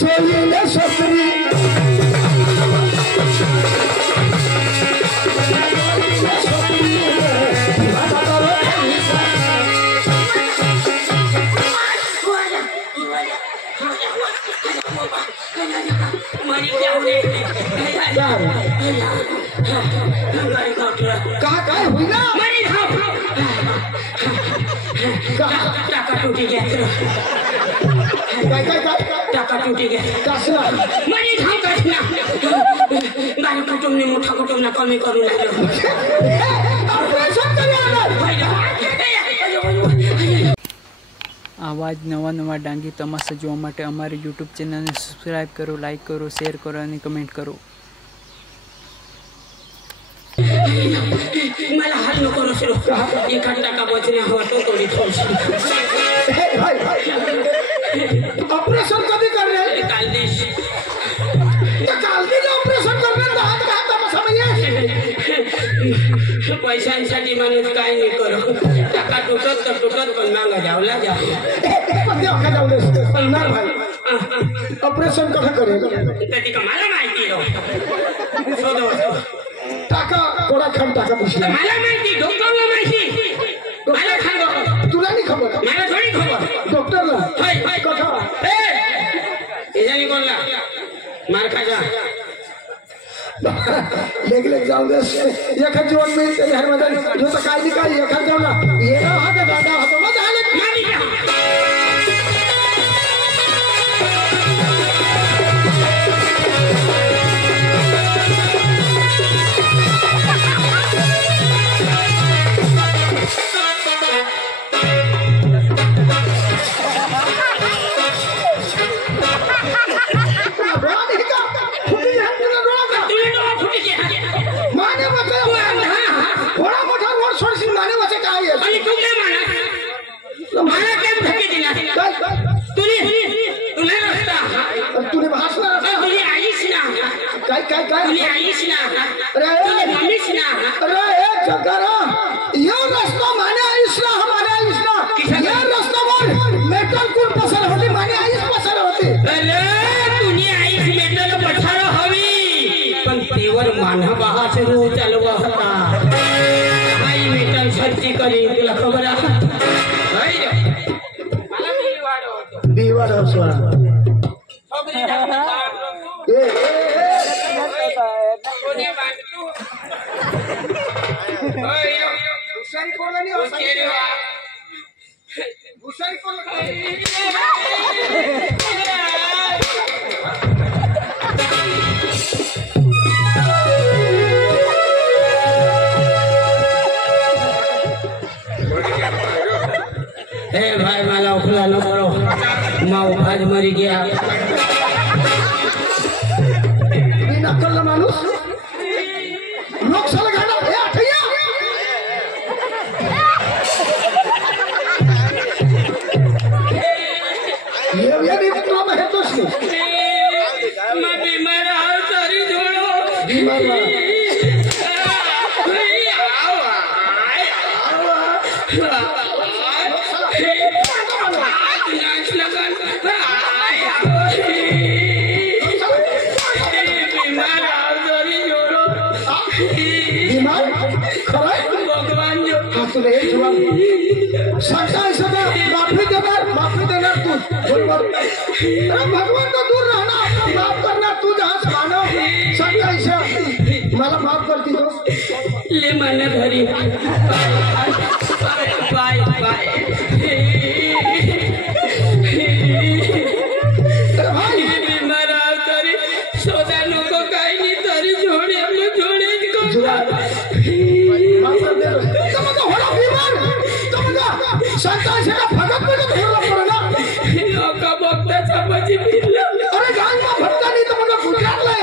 छोड़िए ससुरी काय हुई ना टाका टूटी गया टाका टूटी गया कसला मनी धाव कसला गाडी कुटुंबने मोठा कुटुंबना कमी करू लागलो ऑपरेशन करे आवाज नवा नवा डांगी तमाशा જોવા માટે અમારી YouTube ચેનલને સબસ્ક્રાઇબ કરો, લાઈક કરો, શેર કરો અને કમેન્ટ કરો. मला हाल नको रसलो एका टाका बचण्या होतो थोडी थोडी ऑपरेशन कधी करणे काल दिस ऑपरेशन करणे हात घाता समजे पैशांसाठी माणूस काय नाही करो टाका टुटत तर टुटत पण मागा जावला जाव ऑपरेशन कसं करे त्याची का मला माहिती शोधो टाका थोडा खम टाका पुसला मला माहिती डॉक्टरला माहिती मला सांगो तुला नाही खबर मला थोडी खबर डॉक्टरला हाय हाय कथा इजानी बोलला मार खाजा लेगले जाऊ दे एका जीवन में ते हर मदन जो तो काय नाही काय एका जाऊ ना ये हा का दादा हा तो मत आले मारी का काय अरे जगरा ये रास्ता माने आइसना हमारे आइसना ये रास्ता बोल मेटल कुल पसर होती माने आइस पसर होती अरे दुनिया आइस मेटल पठार हवी पण तेवर मानव बहाच रो चालवा होता आई मेटल शक्ती करी तुला खबर आहे मला दीवार असवा भूषण कोणी भूषण भाई मला उखला न करो माँ भाज मरी गया नक्कल माणूस लोकशाला गाडा हे आठया ये भी तुला माहितच नाही मैं बीमार हूं सारी छोड़ो बीमार माफी देणार तू बरोबर भगवान तो दूर राहणार माफ करणार तू जहाज मानव सांगायचं मला माफ करती तो ले मला घरी बाय बाय भाई बीमार तरी सोदा नको काही नाही तरी जोडे माफ कर दे तुमका होला बीमार तुमका सांगायचं का भगत होला का बघता चपाती पिल्ला अरे गाय मा भक्ता नाही तुमका गुजरातला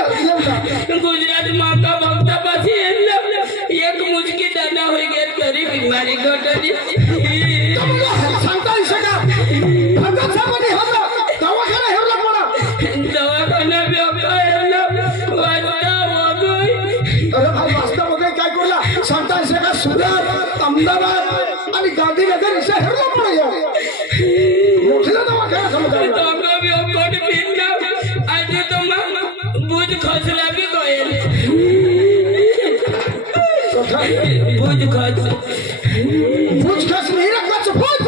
गुजरात माका बघता पाછી एक मुजकी दाना होई गए तरी बीमारी घटली तुमका सांगायचं का भगत सामने होला दवाखाना हेवला पडा दवाखाना व्यवसायाला वाजता वगैरे अरे भाई वास्ता वगैरे काय करला सांगायचं का सुरत अहमदाबाद आणि गांधीनगर इसे हेवला पडा मोठला दवाखाना समजा तो का व्यवसाय पिल्ला खसला भी गएल कथा भुज खस भुज खस नहीं रे कच भुज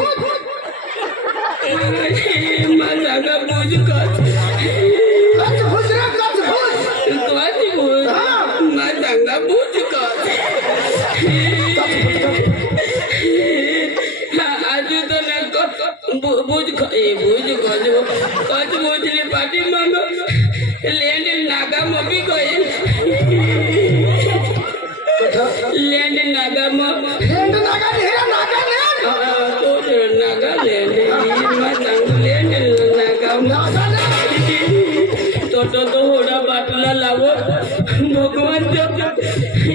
माता भुज खस कच भुज रे कच भुज कच भुज माता भुज खस आज तो ना भुज कच भुज ने पार्टी मांगो लैंड नागा मबी गएल लैंड नागा लैंड नागा नहीं रे नागा लैंड तो नागा लैंड लैंड नागा नागा लैंड तो होड़ा बाटला लावो भगवान जब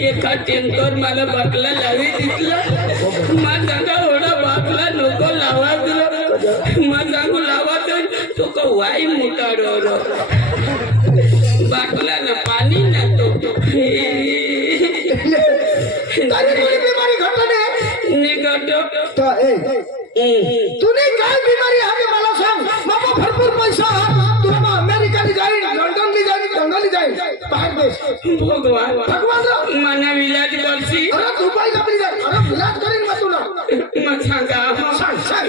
एका टँकर मला बाटला लावी दिसला माझा होड़ा बाटला नको लावा दिलो माझा लावा तो का वाई मोठा रो बाटला ना पाणी ना तो तारी कोणी बीमारी घटने निघतो तो तूने काय बीमारी आहे मला सांग बाबा भरपूर पैसा तुला मग अमेरिकाला जाईल लंडनला जाईल जंगली जाईल बाहेर देश भगवान भगवान मना विलाज करसी अरे दुबई कपडी जाईल अरे विलाज करीन मग तुला मग सांगा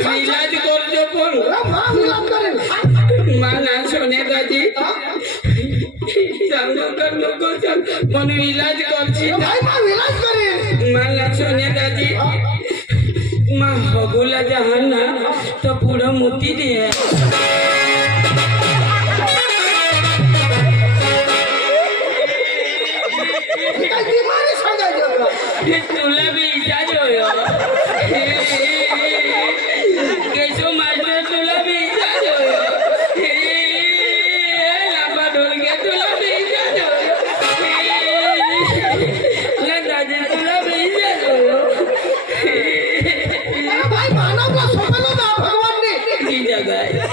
विलाज करतो पण अरे मा विलाज करीन माना सोन्याची सांगू कर नको पण विलाज करची भाई मा विलाज करीन मला सोन्याची मा बघूला जहान ना तो पुढं मोठी दे काय बीमारी सांगायची तुला भी इजाज होयो केशव मास्टर तुला भी इजाज होयो लांबा ढोलके तुला भी इजाज होयो दादा तुला भी इजाज होयो भाई मानव का स्वतःला ना भगवान ने की जगह है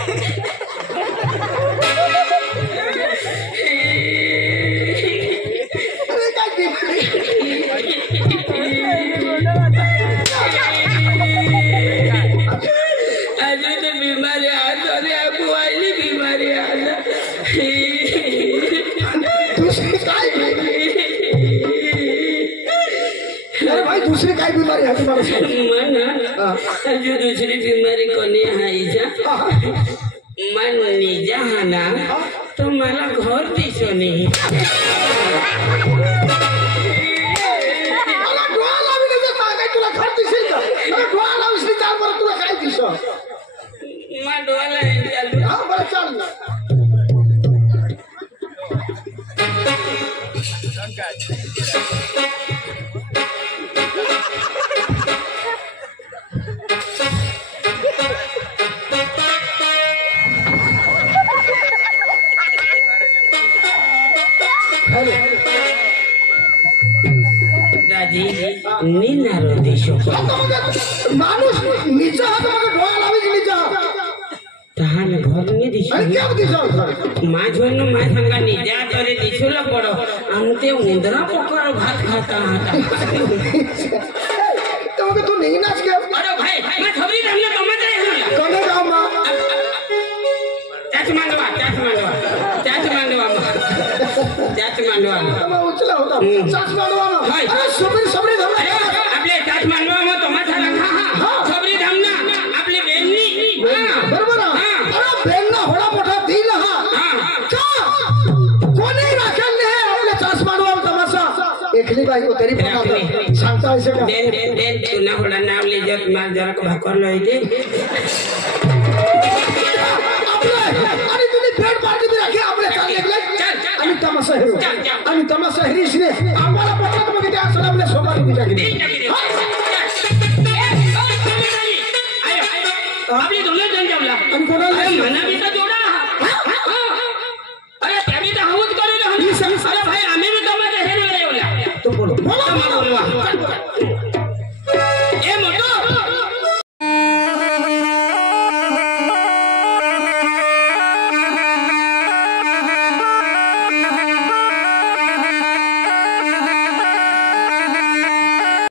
अरे काय बीमारी अजून तो बीमारी आत आणि आपू आली बीमारी आला दुसरी काय अरे भाई दुसरी काय बीमारी आहे तुम्हाला सांग मना अजून दुसरी बीमारी कोणी हायच्या मन निजा हाना तो मला घर दिसो नाही मला डोळा लावले तर काय तुला घर दिसेल का अरे डोळा लावशील तर बरं तुला काय दिसतं मा डोळा चालू हा बरं चाल दादी मी नारो देशो माणूस नीचा हात मग डोळा लावायची नीचा तहान घर में दिसो अरे क्या दिसत माझोन मा संगा निजा तरे दिसुला पडो आमते उंदरा पकड़ भात खाता तो मग तू निघनाच का अरे भाई मैं खबरी हमने कमत आहे कोणे गाव मा त्याच मांडवा मग उचला होता सास मांडवा हाय. अरे सबरी सबरी धरला आपले त्याच मांडवा मग तो माथा रखा हा खबरी धामना आपली बेननी बरोबर अरे बेनना होडा मोठा दिल हा का कोणी राखेल नाही आपल्या सास मांडवा तमाशा एकली बायको तरी पण आता सांगता येईल का देन तुला होडा नाव ले जत मार जरा भाकर लयते आणि तुम्ही थर्ड पार्टी बी राखी आपल्या चालले आणि तमाशा हिरो आणि तमाशा हिरीशने आम्हाला पटत मग ते असं आपल्या सोबत उभी टाकली आपली दोन जण जेवला आणि कोणाला मना बी तर जोडा